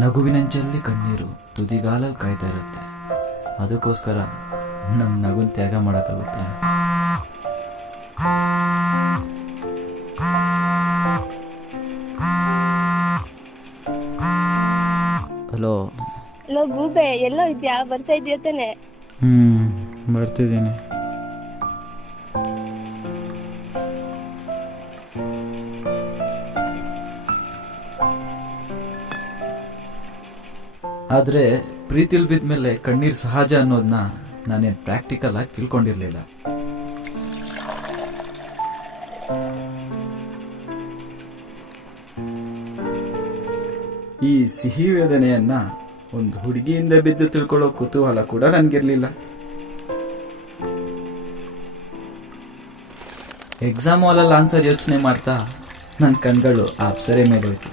ನಗುವಿನಂಚಲ್ಲಿ ಕಣ್ಣೀರು ತುದಿಗಾಲಲ್ಲಿ ಕಾಯ್ತಾ ಇರುತ್ತೆ. ಅದಕ್ಕೋಸ್ಕರ ನಮ್ಮ ನಗುನ್ ತ್ಯಾಗ ಮಾಡೋಕ್ಕಾಗುತ್ತೆ? ಹಲೋ. ಲೋ ಗೂಬೆ, ಎಲ್ಲೋ ಇದ್ಯಾ? ಬರ್ತಾ ಇದೀಯ ತಾನೆ? ಬರ್ತಿದ್ದೀನಿ. ಆದರೆ ಪ್ರೀತಿಲ್ ಬಿದ್ಮೇಲೆ ಕಣ್ಣೀರು ಸಹಜ ಅನ್ನೋದನ್ನ ನಾನೇನು ಪ್ರಾಕ್ಟಿಕಲ್ ಆಗಿ ತಿಳ್ಕೊಂಡಿರಲಿಲ್ಲ. ಈ ಸಿಹಿ ವೇದನೆಯನ್ನ ಒಂದು ಹುಡುಗಿಯಿಂದ ಬಿದ್ದು ತಿಳ್ಕೊಳ್ಳೋ ಕುತೂಹಲ ಕೂಡ ನನಗಿರಲಿಲ್ಲ. ಎಕ್ಸಾಮ್ ಹಾಲಲ್ಲಿ ಆನ್ಸರ್ ಯೋಚನೆ ಮಾಡ್ತಾ ನನ್ನ ಕಣ್ಗಳು ಆ ಅಪ್ಸರೆ ಮೇಲೆ ಹೋಯ್ತು.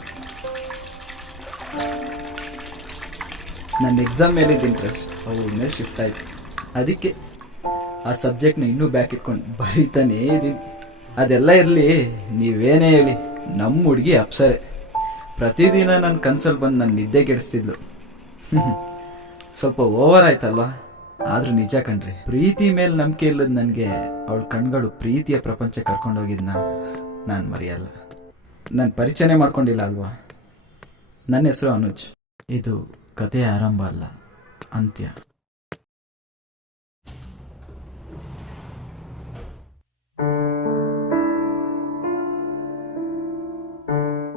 ನನ್ನ ಎಕ್ಸಾಮ್ ಮೇಲಿದ್ದ ಇಂಟ್ರೆಸ್ಟ್ ಅವ್ರ ಮೇಲೆ ಶಿಫ್ಟ್ ಆಯಿತು. ಅದಕ್ಕೆ ಆ ಸಬ್ಜೆಕ್ಟ್ನ ಇನ್ನೂ ಬ್ಯಾಕ್ ಇಟ್ಕೊಂಡು ಬರೀತಾನೇ ಇದ್ದೀನಿ. ಅದೆಲ್ಲ ಇರಲಿ, ನೀವೇನೇ ಹೇಳಿ, ನಮ್ಮ ಹುಡುಗಿ ಅಪ್ಸರೆ ಪ್ರತಿದಿನ ನನ್ನ ಕನ್ಸಲ್ಲಿ ಬಂದು ನನ್ನ ನಿದ್ದೆ ಕೆಡಿಸ್ತಿದ್ಲು. ಸ್ವಲ್ಪ ಓವರ್ ಆಯ್ತಲ್ವಾ? ಆದರೂ ನಿಜ ಕಣ್ರಿ, ಪ್ರೀತಿ ಮೇಲೆ ನಂಬಿಕೆ ಇಲ್ಲದ ನನಗೆ ಅವಳ ಕಣ್ಗಳು ಪ್ರೀತಿಯ ಪ್ರಪಂಚ ಕರ್ಕೊಂಡೋಗಿದ್ನ ನಾನು ಮರೆಯಲ್ಲ. ನಾನು ಪರಿಚಯನೇ ಮಾಡ್ಕೊಂಡಿಲ್ಲ ಅಲ್ವಾ? ನನ್ನ ಹೆಸರು ಅನುಜ್. ಇದು ಕಥೆಯ ಆರಂಭ ಅಲ್ಲ, ಅಂತ್ಯ.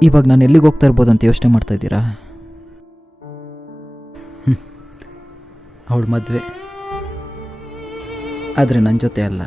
ಇವಾಗ ನಾನು ಎಲ್ಲಿಗೆ ಹೋಗ್ತಾ ಇರ್ಬೋದು ಅಂತ ಯೋಚನೆ ಮಾಡ್ತಾ ಇದ್ದೀರಾ? ಅವಳ ಮದುವೆ, ಆದರೆ ನನ್ನ ಜೊತೆ ಅಲ್ಲ.